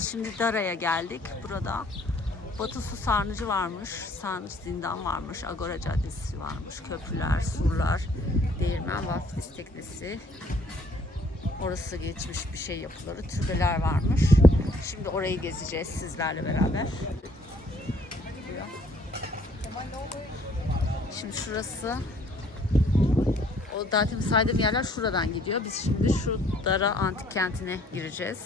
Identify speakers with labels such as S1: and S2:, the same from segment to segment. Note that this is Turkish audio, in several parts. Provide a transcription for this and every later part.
S1: Şimdi Dara'ya geldik. Burada Batı Su Sarnıcı varmış, Sarnıç Zindan varmış, Agora Caddesi varmış, köprüler, surlar, Değirmen Vaftiz Teknesi. Orası geçmiş bir şey yapıları, türbeler varmış. Şimdi orayı gezeceğiz sizlerle beraber. Şimdi şurası o zaten saydığım yerler şuradan gidiyor. Biz şimdi şu Dara Antik Kenti'ne gireceğiz.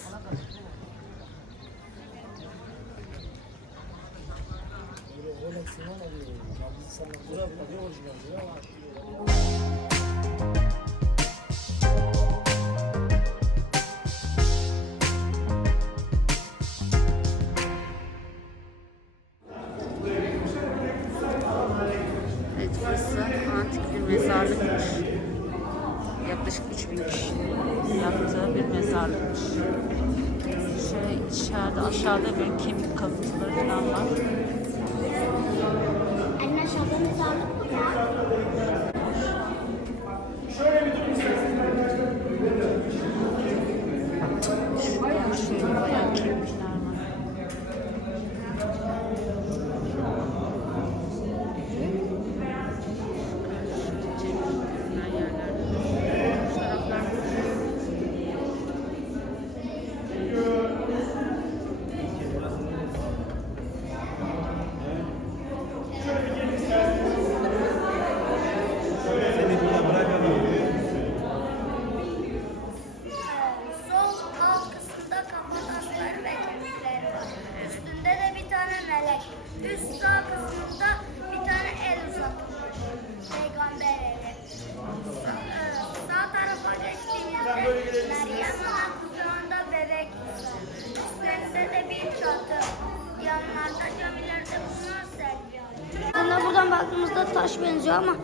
S1: Evet burası antik bir mezarlıkmış. Yaklaşık 3000 kişinin bir mezarlıkmış. Şöyle içeride aşağıda böyle kemik kalıntıları falan var.
S2: Anne aşağıda mezarlık mı var?
S1: Şurada şöyle bayağı kemikler var. Güzel yerlerde. Şu taraflar
S3: Seni burada bırakamam.
S2: Sol alt kısımda kafa tasları ve kemikleri var. Üstünde de bir tane melek. Üst sağ kısmında bir tane el uzatılmış. Peygamber eli. Sa- e, Sağ tarafa geçtiğimizde Meryem Ana kucağında bebek. Üstlerinde de bir çatı. Yanlarda camilerde bulunan selvi Ona buradan baktığımızda taş benziyor ama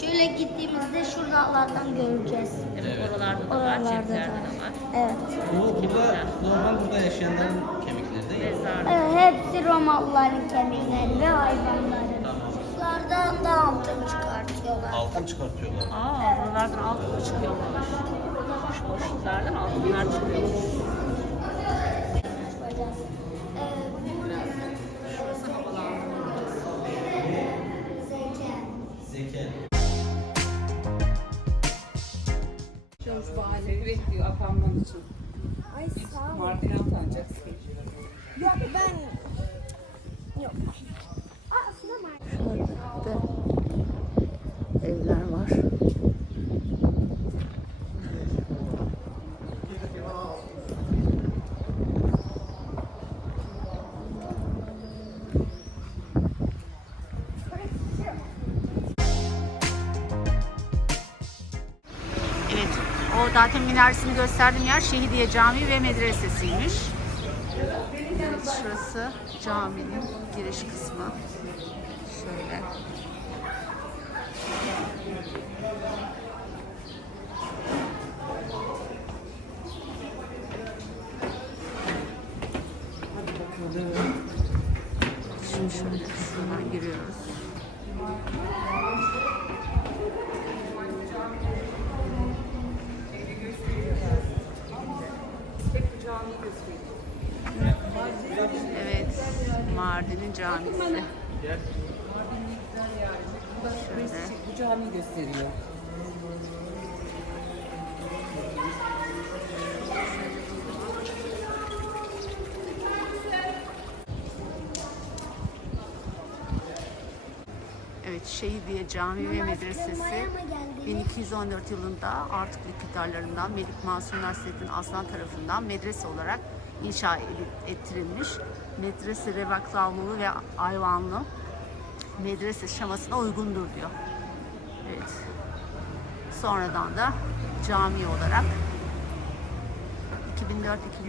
S2: şöyle gittiğimizde şu dağlardan göreceğiz.
S1: Evet, oralarda da
S2: Oralarda
S1: de var.
S2: Evet.
S3: Bu burada normal burada yaşayanların kemikleri değil mi?
S1: Mezarlık.
S2: Evet, hepsi Romalıların kemikleri ve hayvanları.
S3: Tamam.
S2: Bunlardan da altın çıkartıyorlar.
S3: Altın çıkartıyorlar.
S1: Aa, buralardan altın çıkıyorlar. Şu boşluklardan altınlar çıkıyor.
S4: Bahaneyi bekliyor apanman için.
S2: Ay sağ ol.
S4: Mardin'e
S1: minaresini gösterdiğim yer Şehidiye Camii ve medresesiymiş. Evet, şurası caminin giriş kısmı. Şöyle. Şimdi şöyle şuradan giriyoruz. Evet, Mardin'in camisi. Şöyle.
S4: Bu cami gösteriyor.
S1: Evet, Şehidiye Camii ve Medresesi 1214 yılında artık hükümdarlarından Melik Masum Nasreddin Aslan tarafından medrese olarak inşa ettirilmiş. Medrese revaklavlulu ve ayvanlı medrese şamasına uygundur diyor. Evet. Sonradan da cami olarak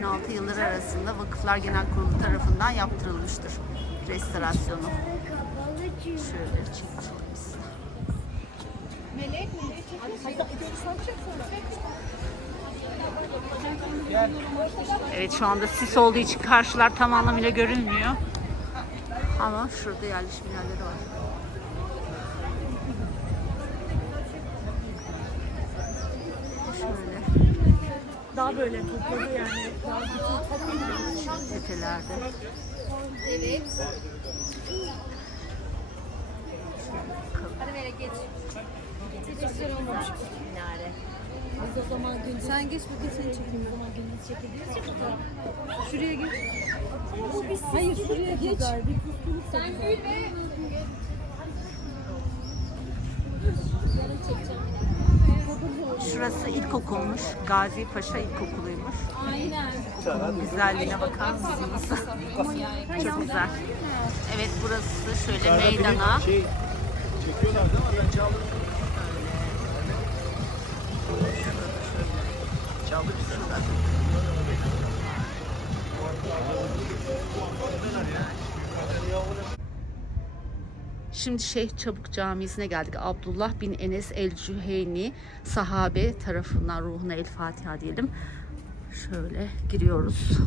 S1: 2004-2006 yılları arasında Vakıflar Genel Kurulu tarafından yaptırılmıştır restorasyonu. Şöyle çekeceğim size. Evet şu anda sis olduğu için karşılar tam anlamıyla görünmüyor. Ama şurada yerleşim yerleri var. Şöyle.
S5: daha böyle topladı yani. Daha bütün.
S1: Tetelerde.
S6: Hadi Melek geç. Olmamış minare.
S5: Biz o zaman gündüz... Sen geç bakayım seni çekeyim. O zaman gündüz çekebiliriz ya fotoğraf. Şuraya geç. Bu biz Hayır şuraya geç. Bir kusturluk
S6: Sen gül ve
S1: Şurası ilkokulmuş. Gazi Paşa İlkokulu'ymuş. Aynen. Güzelliğine bakar mısınız? Çok güzel. Evet burası şöyle meydana.
S7: Şey, çekiyorlar değil mi? Ben çaldım. Çaldık istersen.
S1: Şimdi Şeyh Çabuk Camisi'ne geldik. Abdullah bin Enes el-Cüheyni sahabe tarafından ruhuna el Fatiha diyelim. Şöyle giriyoruz.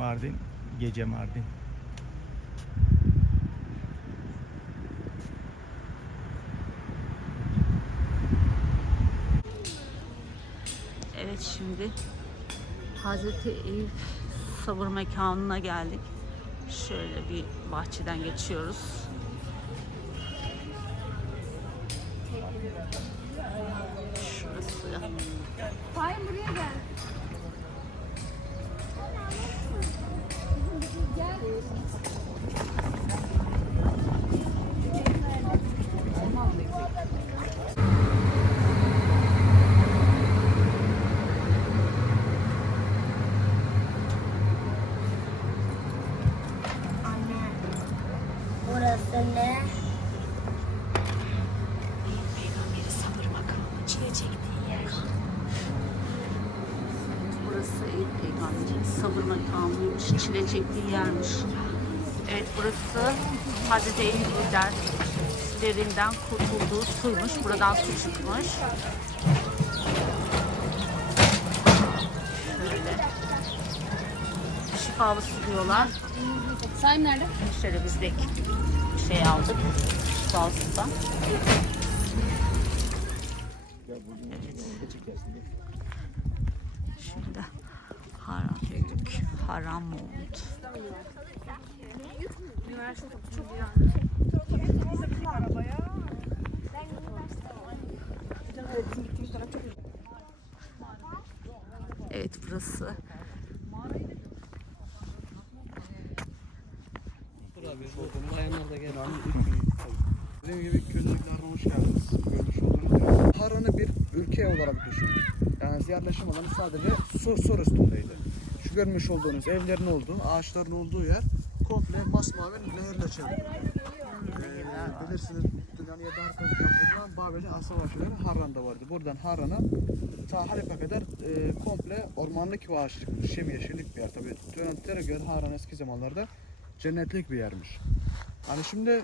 S7: Mardin, gece Mardin.
S1: Evet şimdi Hazreti Eyüp sabır mekanına geldik. Şöyle bir bahçeden geçiyoruz. Çektiği yer. Burası Eyüp Peygamber'in sabır makamıymış, çile çektiği yermiş. Evet burası Hazreti Eyüp derslerinden kurtulduğu suymuş. Buradan su çıkmış. Şöyle. Şifalı su diyorlar.
S6: Saim nerede?
S1: Şöyle biz de şey aldık. Şifalı sudan. Şimdi haram büyük, haram oldu. Evet burası.
S8: Dediğim gibi Köylerine hoş geldiniz. Görmüş olduğunuz gibi. Harran'ı bir ülke olarak düşünün. Yani yerleşim alanı sadece sur, sur. Görmüş olduğunuz evlerin olduğu, ağaçların olduğu yer komple masmavi nehirle çevrili. Ee, bilirsiniz dünyanın yedi arkasından bulunan Babeli Asavaşları Harran'da vardı. Buradan Harran'a ta Halep'e kadar e, komple ormanlık ve ağaçlık, yeşillik bir yer. Tabii dönemlere göre Harran eski zamanlarda cennetlik bir yermiş. Hani şimdi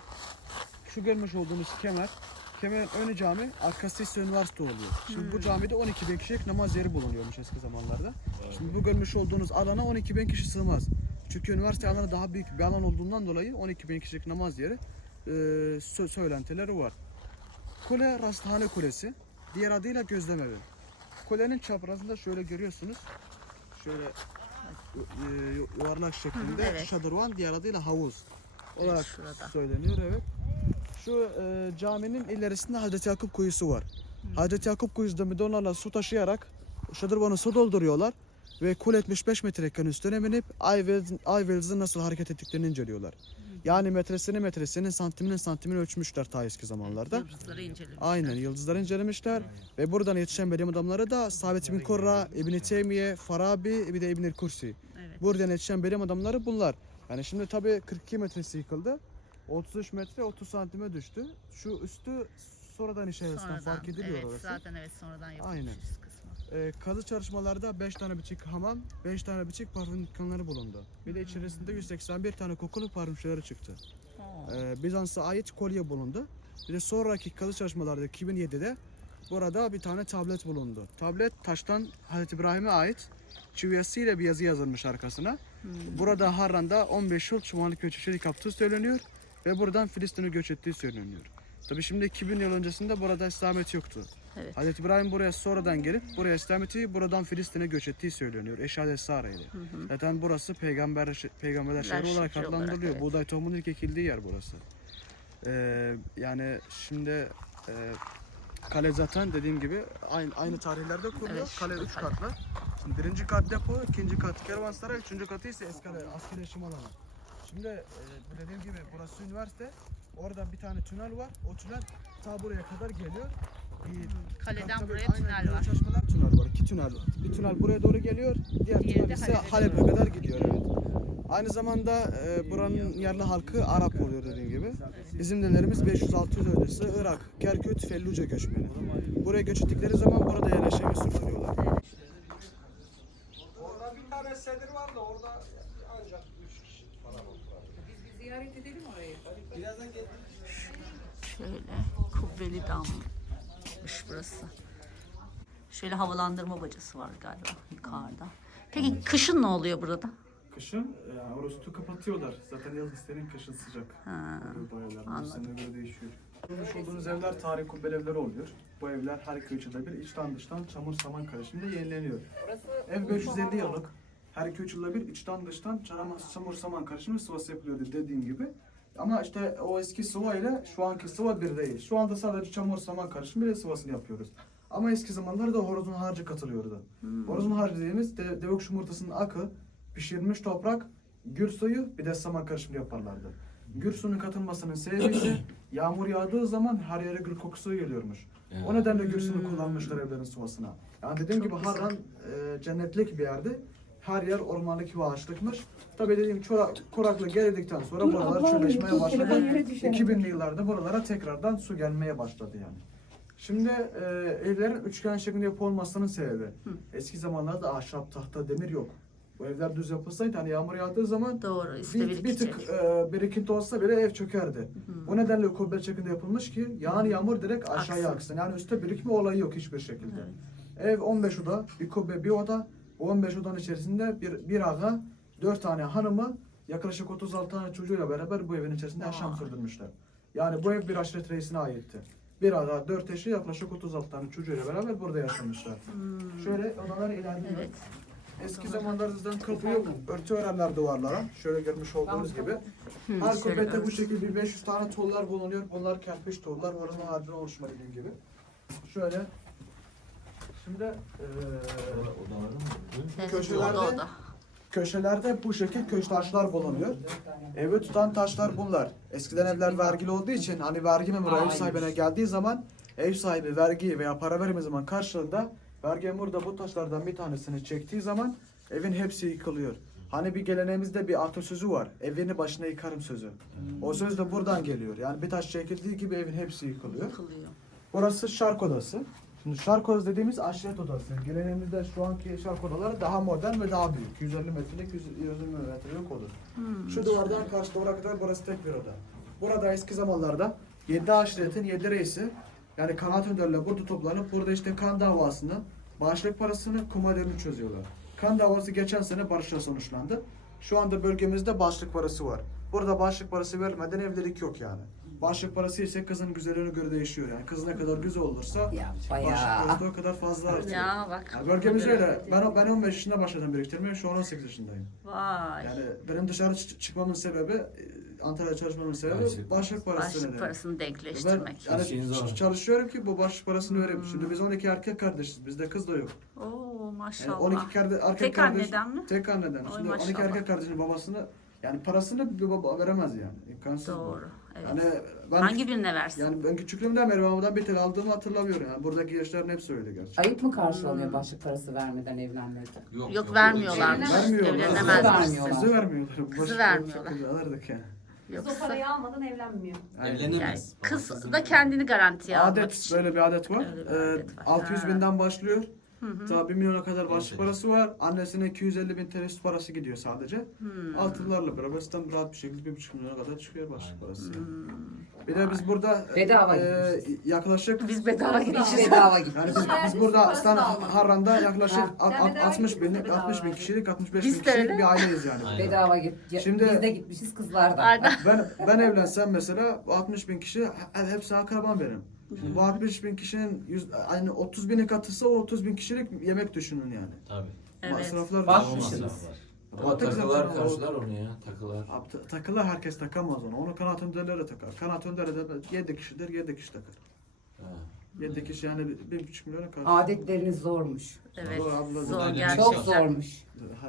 S8: şu görmüş olduğunuz kemer, kemerin önü cami, arkası ise üniversite oluyor. Şimdi bu camide 12 bin kişilik namaz yeri bulunuyormuş eski zamanlarda. Şimdi bu görmüş olduğunuz alana 12 bin kişi sığmaz. Çünkü üniversite alanı daha büyük bir alan olduğundan dolayı 12 bin kişilik namaz yeri e, sö- söylentileri var. Kule Rasthane Kulesi, diğer adıyla Gözlemevi. Kulenin çaprazında şöyle görüyorsunuz. Şöyle e, yuvarlak şeklinde
S1: evet.
S8: şadırvan, diğer adıyla havuz olarak
S1: şurada.
S8: söyleniyor evet. Şu e, caminin ilerisinde Hazreti Yakup kuyusu var. Hazreti Yakup kuyusunda bidonlarla su taşıyarak şadırvanı su dolduruyorlar ve kul 75 metreyken üstüne binip Ayvaz'ın nasıl hareket ettiklerini inceliyorlar. Yani metresini metresinin santiminin santimini ölçmüşler ta eski zamanlarda.
S1: Yıldızları incelemiş.
S8: Aynen yıldızları incelemişler ve buradan yetişen bilim adamları da Sabit bin Kurra, İbn Teymiye, Farabi bir de İbn Kursi.
S1: Evet.
S8: Buradan yetişen bilim adamları bunlar. Yani şimdi tabii 42 metresi yıkıldı. 33 metre 30 santime düştü. Şu üstü sonradan içerisinden
S1: Sonradan.
S8: fark ediliyor
S1: evet,
S8: orası.
S1: zaten evet sonradan yapılmış
S8: Aynen.
S1: üst kısmı.
S8: Ee, kazı çalışmalarda 5 tane biçik hamam, 5 tane biçik parfüm dükkanları bulundu. Bir de içerisinde 181 tane kokulu parfüm şişeleri çıktı. Ee, Bizans'a ait kolye bulundu. Bir de sonraki kazı çalışmalarda 2007'de burada bir tane tablet bulundu. Tablet taştan Hazreti İbrahim'e ait çiviyesiyle bir yazı yazılmış arkasına. Burada Harran'da 15 yıl Şumanlı köçüşleri yaptığı söyleniyor ve buradan Filistin'e göç ettiği söyleniyor. Tabi şimdi 2000 yıl öncesinde burada İslamiyet yoktu.
S1: Evet.
S8: Hazreti İbrahim buraya sonradan gelip buraya İslamiyet'i buradan Filistin'e göç ettiği söyleniyor. Eşadet Sara'ydı. Zaten burası peygamber peygamberler şehri olarak adlandırılıyor.
S1: evet.
S8: Buğday tohumunun ilk ekildiği yer burası. Ee, yani şimdi e, kale zaten dediğim gibi aynı, aynı tarihlerde kuruluyor.
S1: Evet,
S8: kale
S1: şu
S8: 3
S1: kale.
S8: katlı. Şimdi birinci kat depo, ikinci kat kervansaray, üçüncü katı ise eskale, askeri yaşam alanı. Şimdi e, dediğim gibi burası üniversite. Orada bir tane tünel var. O tünel ta buraya kadar geliyor. Bir,
S1: Kaleden buraya
S8: aynen
S1: tünel var.
S8: Çalışmalar tünel var. İki tünel. Bir tünel buraya doğru geliyor. Diğer
S1: Diğeri
S8: tünel ise
S1: Halep'e doğru.
S8: kadar gidiyor. Evet. Aynı zamanda e, buranın yerli halkı Arap oluyor dediğim gibi. Bizim dedelerimiz 500-600 öncesi Irak, Kerkük, Felluce göçmeni. Buraya göç ettikleri zaman burada yerleşimi sürdürüyorlar.
S9: Orada bir tane sedir var da orada ancak 3 kişi
S4: Biz bir ziyaret edelim orayı.
S9: Birazdan gel.
S1: Şöyle kubbeli dammış burası. Şöyle havalandırma bacası var galiba yukarıda. Peki kışın ne oluyor burada?
S8: Kışın yani orası kapatıyorlar. Zaten yaz isterin kışın sıcak.
S1: Ha,
S8: Bayalar. Sene göre değişiyor. Görmüş olduğunuz evler tarihi kubbeli evler oluyor. Bu evler her ölçüde bir içten dıştan çamur saman karışımında yenileniyor.
S4: Orası
S8: Ev 550 yıllık. Her iki üç yılda bir içten dıştan çarama, çamur saman karışımı sıvası yapılıyordu dediğim gibi. Ama işte o eski sıva ile şu anki sıva bir değil. Şu anda sadece çamur saman karışımı ile sıvasını yapıyoruz. Ama eski zamanlarda horozun harcı katılıyordu. Horozun harcı dediğimiz de, devuk yumurtasının akı, pişirilmiş toprak, gür suyu bir de saman karışımı yaparlardı. Gür suyun katılmasının sebebi ise yağmur yağdığı zaman her yere gül kokusu geliyormuş. O nedenle gül suyunu kullanmışlar evlerin sıvasına. Yani dediğim gibi Harran e, cennetlik bir yerde. Her yer ormanlık ve ağaçlıkmış. Tabii dediğim kuraklık geldikten sonra buralar çölleşmeye başladı. 2000'li yıllarda buralara tekrardan su gelmeye başladı yani. Şimdi e, evlerin üçgen şeklinde yapı olmasının sebebi eski zamanlarda ahşap, tahta, demir yok. Bu evler düz yapılsaydı hani yağmur yağdığı zaman
S1: doğru
S8: bir, bir tık e, birikinti olsa bile ev çökerdi. Bu nedenle kubbe şeklinde yapılmış ki yağan yağmur direkt aşağıya
S1: Aksın.
S8: aksın. Yani üstte birikme olayı yok hiçbir şekilde. Ev 15 oda, bir kubbe bir oda. Bu 15 odanın içerisinde bir, bir ağa, 4 tane hanımı, yaklaşık 36 tane çocuğuyla beraber bu evin içerisinde yaşam
S1: Vay.
S8: sürdürmüşler. Yani bu ev bir aşiret reisine aitti. Bir ağa, 4 eşi, yaklaşık 36 tane çocuğuyla beraber burada yaşamışlar. Şöyle odalar ilerliyor.
S1: Evet.
S8: Eski zamanlarda zaten kapı yok. Örtü örerler duvarlara. Şöyle görmüş olduğunuz gibi. Her kubbette bu şekilde bir 500 tane tollar bulunuyor. Bunlar kerpiç tollar. Oranın harcına oluşma dediğim gibi. Şöyle. Şimdi
S1: Evet,
S8: köşelerde-
S1: oda
S8: köşelerde bu şekil köş taşlar bulunuyor. Evi tutan taşlar bunlar. Eskiden evler vergili olduğu için hani vergi memuru ev sahibine geldiği zaman ev sahibi vergi veya para verme zaman karşılığında vergi memuru da bu taşlardan bir tanesini çektiği zaman evin hepsi yıkılıyor. Hani bir geleneğimizde bir atasözü var. Evini başına yıkarım sözü. O söz de buradan geliyor. Yani bir taş çekildiği gibi evin hepsi yıkılıyor.
S1: Yıkılıyor.
S8: Burası şark odası. Şimdi şark odası dediğimiz aşiret odası. Geleneğimizde şu anki şark odaları daha modern ve daha büyük. 150 metrelik, 120 metrelik oda. Şu duvardan karşı duvara kadar burası tek bir oda. Burada eski zamanlarda 7 aşiretin 7 reisi yani kanaat önderler burada toplanıp burada işte kan davasını, bağışlık parasını, ödevini çözüyorlar. Kan davası geçen sene barışla sonuçlandı. Şu anda bölgemizde bağışlık parası var. Burada bağışlık parası verilmeden evlilik yok yani. Bağışlık parası ise kızın güzelliğine göre değişiyor yani. Kız ne kadar güzel olursa
S4: Ya bayağı.
S8: parası da o kadar fazla artıyor.
S1: Ya bak.
S8: Yani bölgemiz öyle. Ben, ben 15 yaşında başladım biriktirmeye. Şu an 18 yaşındayım.
S1: Vay.
S8: Yani benim dışarı çı- çıkmamın sebebi, e, Antalya'da çalışmamın sebebi başlık parası
S1: Başlık
S8: nedeni.
S1: parasını
S8: Ben
S1: denkleştirmek.
S8: yani
S3: İşiniz
S8: ç-
S3: var.
S8: çalışıyorum ki bu başlık parasını vereyim. Şimdi biz 12 erkek kardeşiz. Bizde kız da yok.
S1: Oo
S8: Yani
S1: maşallah.
S8: 12 karde, erkek
S1: Tek
S8: kardeş,
S1: anneden mi?
S8: Tek anneden.
S1: Oy
S8: Şimdi 12
S1: maşallah.
S8: erkek kardeşin babasını yani parasını bir baba veremez yani. İmkansız. bu.
S1: Doğru. Evet.
S8: Yani ben
S1: Hangi birine versin?
S8: yani ben küçüklüğümden beri babamdan bir tel aldığımı hatırlamıyorum. Yani buradaki gençlerin hepsi öyle gerçekten.
S4: Ayıp mı karşılanıyor başlık parası vermeden evlenmede?
S1: Yok vermiyorlarmış.
S8: Vermiyorlar.
S1: Evlenemezmiş.
S4: Kızı vermiyorlar.
S8: Kızı vermiyorlar.
S1: Kızı
S8: Başlık
S1: vermiyorlar.
S8: alırdık yani.
S5: Kız o
S1: Yoksa
S5: parayı almadan evlenmiyor.
S1: yani
S3: Evlenemez.
S1: kız
S3: Babasızın
S1: da kendini garantiye almak
S8: Adet
S1: için.
S8: böyle bir adet var. Ee,
S1: adet var.
S8: 600
S1: Ha.
S8: binden başlıyor. Ta 1 milyona kadar başlık
S3: Evet.
S8: parası var. Annesine 250 bin TL parası gidiyor sadece.
S1: Hmm.
S8: Altınlarla beraber sistem rahat bir şekilde 1,5 milyona kadar çıkıyor başlık
S3: Aynen.
S8: parası. Bir de biz burada
S4: Bedava
S8: e, yaklaşık
S1: Biz bedava gideceğiz.
S4: Bedava
S8: yani
S4: gitmişiz.
S8: biz, biz burada Aslan Harran'da yaklaşık
S4: Ha.
S8: alt- alt-
S5: bedava
S8: 60 bin,
S5: gittik,
S8: 60 bin kişilik, 65
S1: Biz
S8: bin
S1: de
S8: kişilik
S1: öyle.
S8: bir aileyiz yani.
S3: Aynen.
S4: Bedava git.
S8: Şimdi-
S4: biz de gitmişiz kızlar da.
S1: Aynen.
S8: Ben ben evlensem mesela bu 60 bin kişi he- hepsi akrabam benim. Bu 60 bin kişinin yüz, yani 30 bini katısı o 30 bin kişilik yemek düşünün yani.
S3: Tabii.
S1: Evet.
S8: Masraflar
S4: Bakmışsınız.
S10: Ama
S8: Baktık
S10: takılar
S8: zaten o-
S10: karşılar onu ya. Takılar.
S8: Abi ta- takılar herkes takamaz onu. Onu kanat önderleri de takar. Kanat önderi de 7 kişidir, 7 kişi takar.
S10: Ha.
S8: 7 kişi yani 1,5 milyona karşı.
S4: Adetleriniz zormuş.
S1: Evet.
S8: Zor abla,
S1: Zor gerçekten.
S4: Çok zormuş.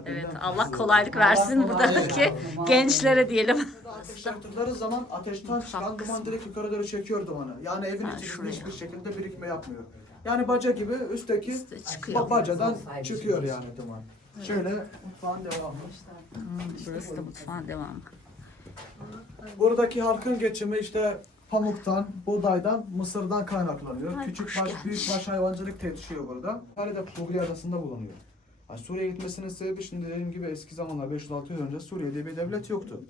S1: Evet. Allah kolaylık versin
S4: Allah kolaylık
S1: buradaki
S4: versin.
S1: gençlere diyelim.
S8: Ateş yaktıkları zaman ateşten çıkan duman direkt yukarı doğru çekiyor dumanı. Yani evin
S1: Ha,
S8: içinde
S1: şuraya.
S8: hiçbir şekilde birikme yapmıyor. Yani baca gibi üstteki
S1: Üstte çıkıyor.
S8: ba- bacadan çıkıyor yani duman. Şöyle mutfağın devamı.
S1: Burası da mutfağın devamı.
S8: Buradaki halkın geçimi işte pamuktan, buğdaydan, mısırdan kaynaklanıyor.
S1: Ay,
S8: Küçük baş,
S1: gelmiş.
S8: büyük baş hayvancılık yetişiyor burada. Hani de Bugri Adası'nda bulunuyor. Yani Suriye'ye gitmesinin sebebi şimdi dediğim gibi eski zamanlar 500-600 yıl önce Suriye diye bir devlet yoktu.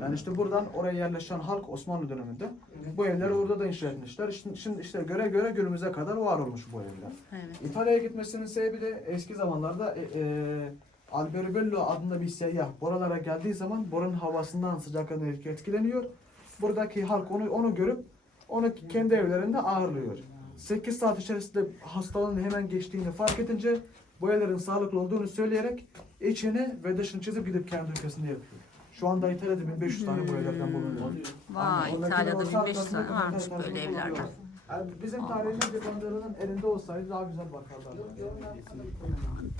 S8: Yani işte buradan oraya yerleşen halk Osmanlı döneminde bu evleri orada da inşa etmişler. Şimdi, şimdi işte göre göre günümüze kadar var olmuş bu evler.
S1: Evet.
S8: İtalya'ya gitmesinin sebebi de eski zamanlarda e, e, Alberobello adında bir seyyah buralara geldiği zaman buranın havasından sıcaklığından etkileniyor. Buradaki halk onu onu görüp onu kendi evlerinde ağırlıyor. 8 saat içerisinde hastalığın hemen geçtiğini fark edince bu evlerin sağlıklı olduğunu söyleyerek içini ve dışını çizip gidip kendi ülkesinde yapıyor. Şu anda İtalya'da 1500 tane bu evlerden bulunuyor.
S1: Vay.
S8: Ondakiler
S1: İtalya'da
S8: olsa
S1: 1500 tane varmış böyle evlerden.
S8: Yani bizim tarihimiz yapanlarının elinde olsaydı daha güzel bakarlardı.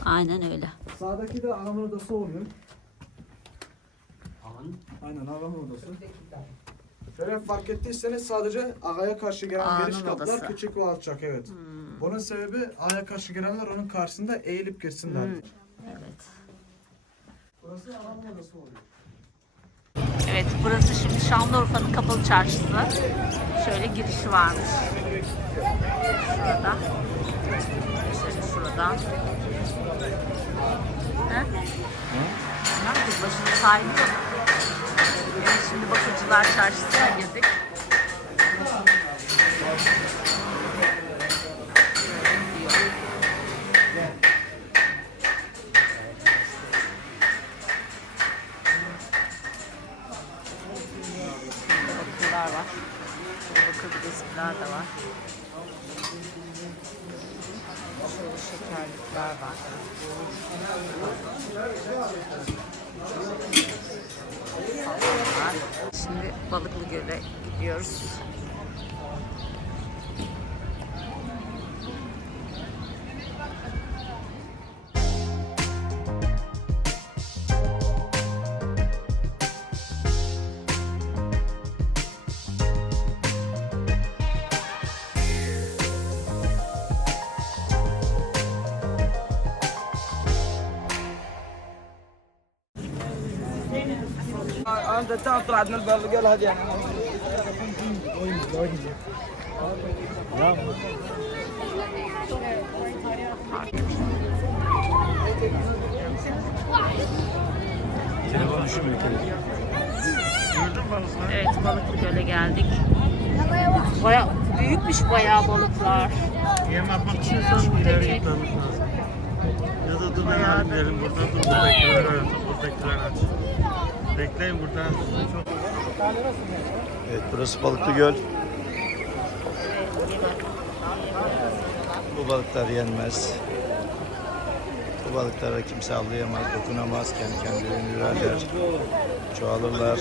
S1: Aynen öyle.
S8: Sağdaki de ağamın odası oluyor. Aynen ağamın odası. Şöyle fark ettiyseniz sadece ağaya karşı gelen
S1: Ağanın
S8: giriş kapılar
S1: odası.
S8: küçük ve alçak evet. Bunun sebebi ağaya karşı gelenler onun karşısında eğilip girsinler.
S1: Hmm. Evet.
S8: Burası ağamın odası oluyor.
S1: Evet burası şimdi Şanlıurfa'nın kapalı çarşısı. Şöyle girişi varmış. Şurada. Şöyle şuradan. He? Başının sahibi yok. Evet, şimdi Bakırcılar Çarşısı'na girdik.
S9: انت تعرف طلعت من الباب قال هذه
S1: Evet Balıklı Göl'e geldik. Baya büyükmüş bayağı balıklar.
S7: Yem atmak için
S1: 210
S7: ileri
S1: TL.
S7: gitmemiz lazım. Ya da dur
S1: Bayağı da-
S7: gidelim burada dur buradakiler arasın buradakiler arasın. Bekleyin burada. Evet burası Balıklı Göl. Bu balıklar yenmez. Bu balıklara kimse avlayamaz, dokunamaz, kendi kendilerini ürerler, çoğalırlar.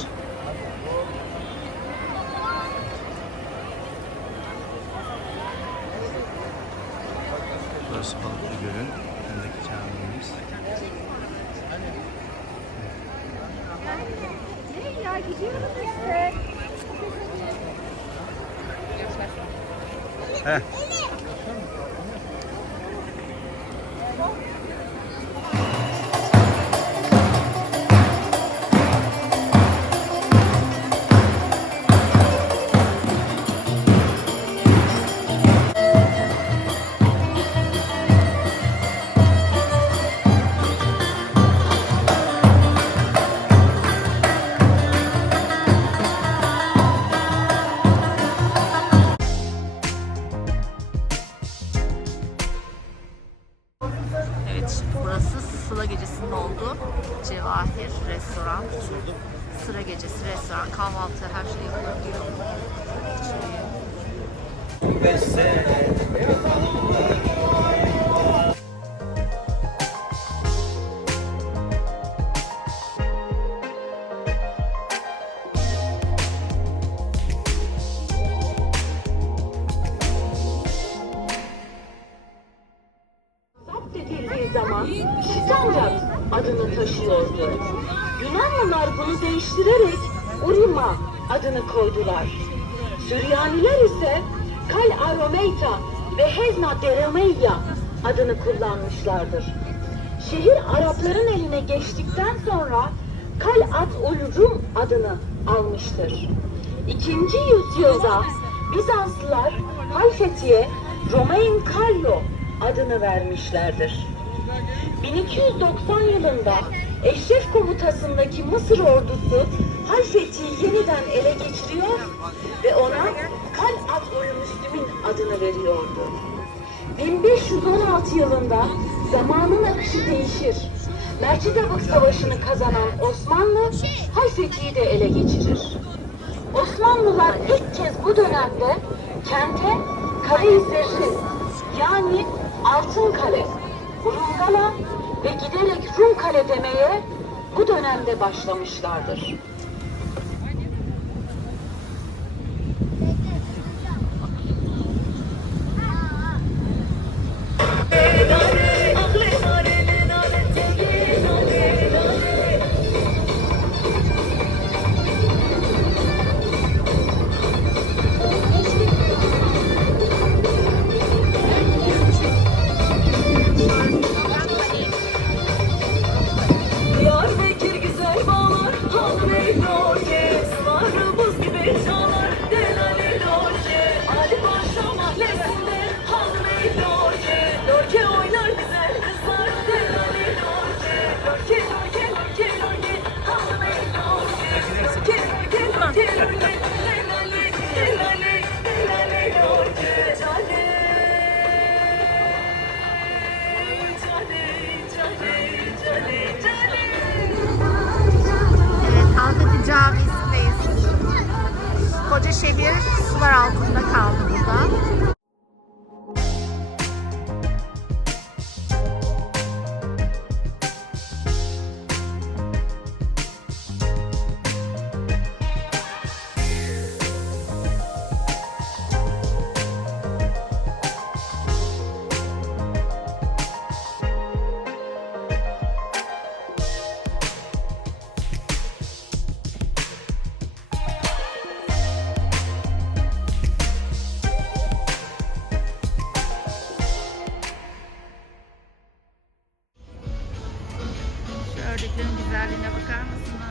S11: Koydular. Süryaniler ise Kal Aromeita ve Hezna Deremeya adını kullanmışlardır. Şehir Arapların eline geçtikten sonra Kal At ul Rum adını almıştır. İkinci yüzyılda Bizanslılar Halfeti'ye Romain Carlo adını vermişlerdir. 1290 yılında Eşref komutasındaki Mısır ordusu Halfeti'yi yeniden ele geçiriyor ve ona Kal'at ul Müslümin adını veriyordu. 1516 yılında zamanın akışı değişir. Mercidabık Savaşı'nı kazanan Osmanlı Halfeti'yi de ele geçirir. Osmanlılar ilk kez bu dönemde kente Kale-i Zerrin yani Altın Kale, Rumgala ve giderek Rum Kale demeye bu dönemde başlamışlardır.
S1: Şehir sular altında kaldı burada. Gördüklerin güzelliğine bakar mısınız?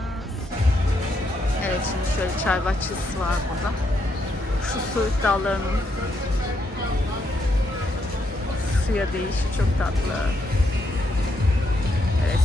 S1: Evet şimdi şöyle çay bahçesi var burada. Şu söğüt dallarının suya değişi çok tatlı. Evet